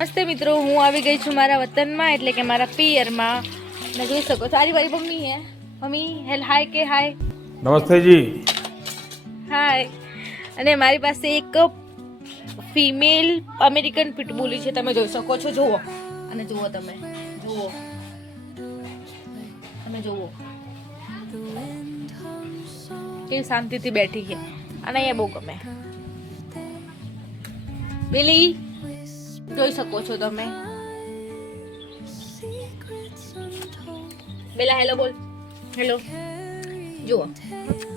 નમસ્તે મિત્રો હું આવી ગઈ છું મારા વતનમાં એટલે કે મારા પિયરમાં. ને જોઈ શકો છો આરી મારી મમ્મી હે. મમ્મી હેલ હાય કે હાય? નમસ્તે જી હાય. અને મારી પાસે એક ફિમેલ અમેરિકન પિટબુલી છે તમે જોઈ શકો છો જુઓ. અને જુઓ તમે જુઓ. તમે જુઓ. કેવી શાંતિથી બેઠી છે. અને અહીંયા બહુ ગમે. પેલી જોઈ શકો છો તમે. બેલા, હેલો બોલ. હેલો. જુઓ.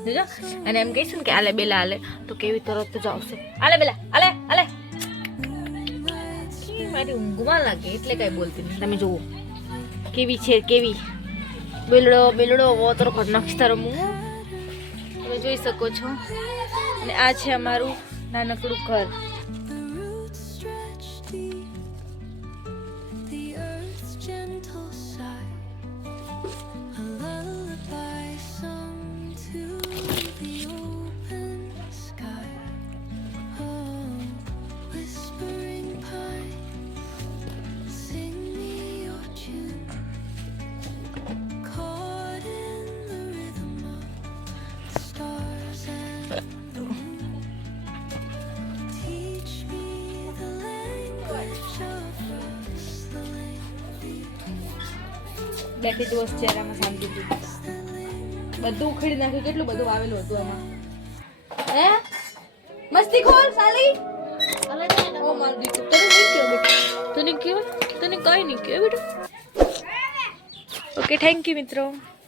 જોજો. અને એમ કહીશું ને કે આલે, બેલા, આલે. તો કેવી તરત જ આવશે. આલે, બેલા, આલે આલે. મારી ઊંઘમાં લાગે, એટલે કઈ બોલતી નહીં તમે જુઓ. કેવી છે, કેવી? બેલડો બેલડો વો તરો નાખીશ તારો મું તમે જોઈ શકો છો. અને આ છે અમારું નાનકડું ઘર. બેઠી દિવસ ચહેરામાં શાંતિ બધું ઉખેડી નાખ્યું, કેટલું બધું આવેલું હતું એમાં હે? મસ્તી ખોર સાલી. ઓ, માર દીકરો. તને નહીં બેટા. તને કયો તને કઈ નહીં કયો બેટા. ઓકે થેન્ક યુ મિત્રો.